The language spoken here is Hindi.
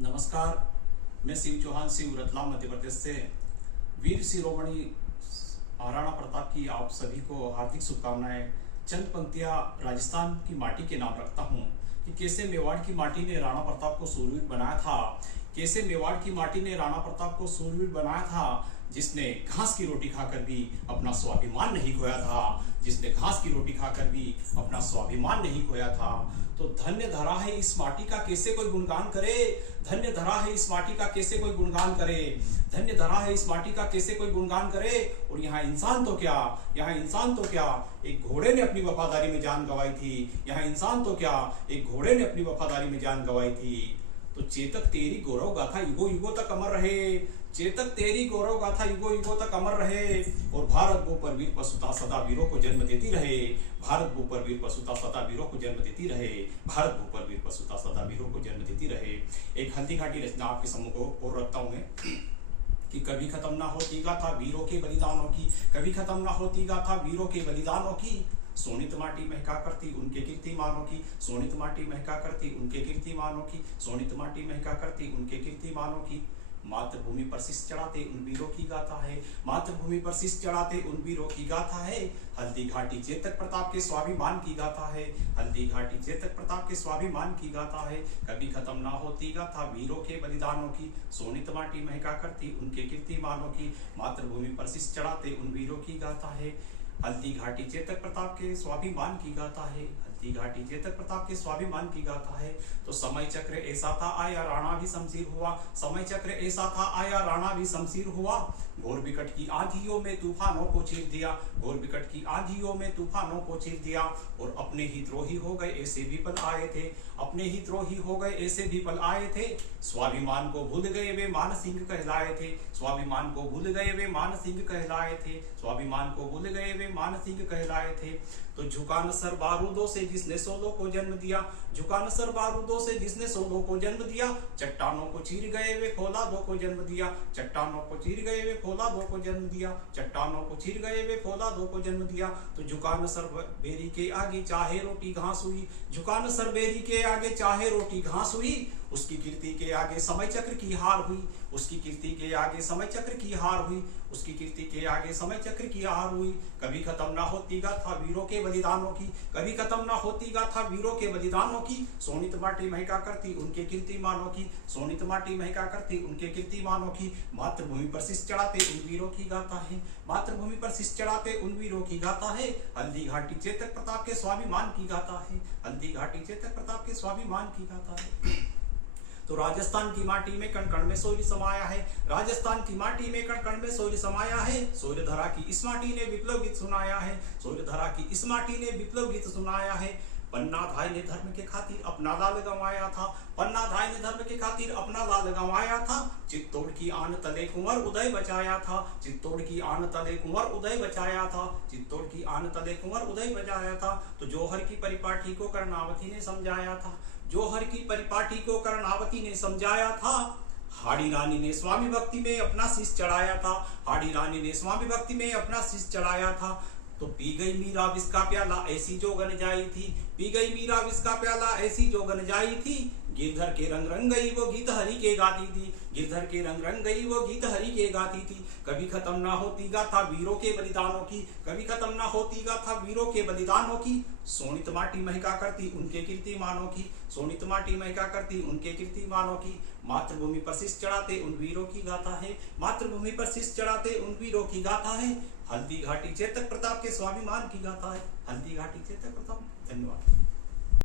नमस्कार, मैं शिव चौहान शिव रतलाम मध्य प्रदेश से वीर शिरोमणि महाराणा प्रताप की आप सभी को हार्दिक शुभकामनाएं। चंद पंक्तियां राजस्थान की माटी के नाम रखता हूं कि कैसे मेवाड़ की माटी ने राणा प्रताप को सूरवीर बनाया था। कैसे मेवाड़ की माटी ने राणा प्रताप को सूरवीर बनाया था, जिसने घास की रोटी खाकर भी अपना स्वाभिमान नहीं खोया था। जिसने घास की रोटी खाकर भी अपना स्वाभिमान नहीं खोया था। तो धन्य धरा है इस माटी का कैसे कोई गुणगान करे। धन्य धरा है इस माटी का कैसे कोई गुणगान करे। धन्य धरा है इस माटी का कैसे कोई गुणगान करे। और यहाँ इंसान तो क्या, यहाँ इंसान तो क्या, एक घोड़े ने अपनी वफादारी में जान गंवाई थी। यहाँ इंसान तो क्या, एक घोड़े ने अपनी वफादारी में जान गंवाई थी। तो चेतक तेरी गौरव गाथा युगो युगो तक अमर रहे। चेतक तेरी गौरव गाथा युगो युगो तक अमर रहे। और भारत भू पर वीर प्रसूता सदा वीरों को जन्म देती रहे। भारत भू पर वीर प्रसूता सदा वीरों को जन्म देती रहे। भारत भू पर वीर प्रसूता सदा वीरों को जन्म देती रहे। एक हल्दी घाटी रचना आपके सम्मुख और रखता हूं मैं कि कभी खत्म ना होती गाथा वीरों के बलिदानों की। कभी खत्म ना होती गाथा वीरों के बलिदानों की। सोनित माटी महका करती उनके कीर्तिमानों की। सोनित माटी महका करती उनके कीर्तिमानों की। सोनित माटी महका करती उनके कीर्तिमानों की। मातृभूमि पर शीश चढ़ाते उन वीरों की गाथा है। मातृभूमि पर शीश चढ़ाते उन वीरों की गाथा है। हल्दी घाटी चेतक प्रताप के स्वाभिमान की गाथा है। हल्दी घाटी चेतक प्रताप के स्वाभिमान की गाथा है। कभी खत्म ना होती गाथा वीरों के बलिदानों की। सोनित माटी महका करती उनके कीर्तिमानों की। मातृभूमि पर शीश चढ़ाते उन वीरों की गाथा है। हल्दी घाटी चेतक प्रताप के स्वाभिमान की गाथा है। हल्दी घाटी चेतक प्रताप के स्वाभिमान की गाथा है। तो समय चक्र ऐसा था आया राणा भी शमशीर हुआ। समय चक्र ऐसा था आया राणा भी शमशीर हुआ। घोर विकट की आंधियों में तूफानों को चीर दिया। घोर विकट की आंधियों में तूफानों को चीर दिया। और अपने ही द्रोही हो गए ऐसे भी पल आए थे। अपने ही द्रोही हो गए ऐसे भी पल आए थे। स्वाभिमान को भूल गए वे मान सिंह कहलाए थे। स्वाभिमान को भूल गए वे मान सिंह कहलाए थे। स्वाभिमान को भूल गए वे मान सिंह कहलाए थे। तो झुका न सर बारूदों से जिसने सोलों को जन्म दिया। झुका न सर बारूदों से जिसने सोलों को जन्म दिया। चट्टानों को चीर गए वे फौलादों को जन्म दिया। चट्टानों को चीर गए वे फौलादों को जन्म दिया। चट्टानों को चीर गए वे फौलादों को जन्म दिया। तो झुका न सर बेरी के आगे चाहे रोटी घास हुई। झुका न सर बेरी के आगे चाहे रोटी घास हुई। उसकी कीर्ति के आगे समय चक्र की हार हुई। उसकी कीर्ति के आगे समय चक्र की हार हुई। उसकी कीर्ति के आगे समय चक्र की हार हुई। कभी खत्म ना होती गाथा वीरों के बलिदानों की। कभी खत्म ना होती गाथा वीरों के बलिदानों की। सोनित माटी महका करती उनके कीर्तिमानों की। सोनित माटी महका करती उनके कीर्तिमानों की। मातृभूमि पर शीश चढ़ाते उन वीरों की गाथा है। मातृभूमि पर शीश चढ़ाते उन वीरों की गाथा है। हल्दी घाटी चेतक प्रताप के स्वाभिमान की गाथा है। हल्दी घाटी चेतक प्रताप के स्वाभिमान की गाथा है। तो राजस्थान की माटी में कण कण में शौर्य समाया है। राजस्थान की माटी में कण कण में शौर्य समाया है। शौर्य धरा की इस माटी ने विप्लव गीत सुनाया है। शौर्य धरा की इस माटी ने विप्लव गीत सुनाया है। पन्ना धाय ने धर्म के खातिर अपना लाल गंवाया था। पन्ना धाय ने धर्म के खातिर अपना लाल गंवाया था। चित्तौड़ की आन तले कुंवर उदय बचाया था। चित्तौड़ की आन तले कुंवर उदय बचाया था। चित्तौड़ की आन तले कुंवर उदय बचाया था। तो जौहर की परिपाटी को कर्णावती ने समझाया था। जौहर की परिपाटी को कर्णावती ने समझाया था। हाड़ी रानी ने स्वामी भक्ति में अपना शीश चढ़ाया था। हाड़ी रानी ने स्वामी भक्ति में अपना शीश चढ़ाया था। तो पी गई मीरा विष का प्याला ऐसी जो गन जाई थी। पी गई मीरा विष का प्याला ऐसी जो गन जाई थी। गिरधर के रंग रंग गई वो गीत हरि के गाती थी। गिरधर के रंग रंग गई वो गीत हरि के गाती थी। कभी खत्म ना होती गाथा वीरों के बलिदानों की। कभी खत्म ना होती गाथा वीरों के बलिदानों की। सोनित माटी महका करती उनके कीर्तिमानों की। सोनित माटी महका करती उनके कीर्तिमानों की। मातृभूमि पर शीश चढ़ाते उन वीरों की गाथा है। मातृभूमि पर शीश चढ़ाते उन वीरों की गाथा है। हल्दी घाटी चेतक प्रताप के स्वाभिमान की गाथा है। हल्दी घाटी चेतक प्रताप। धन्यवाद।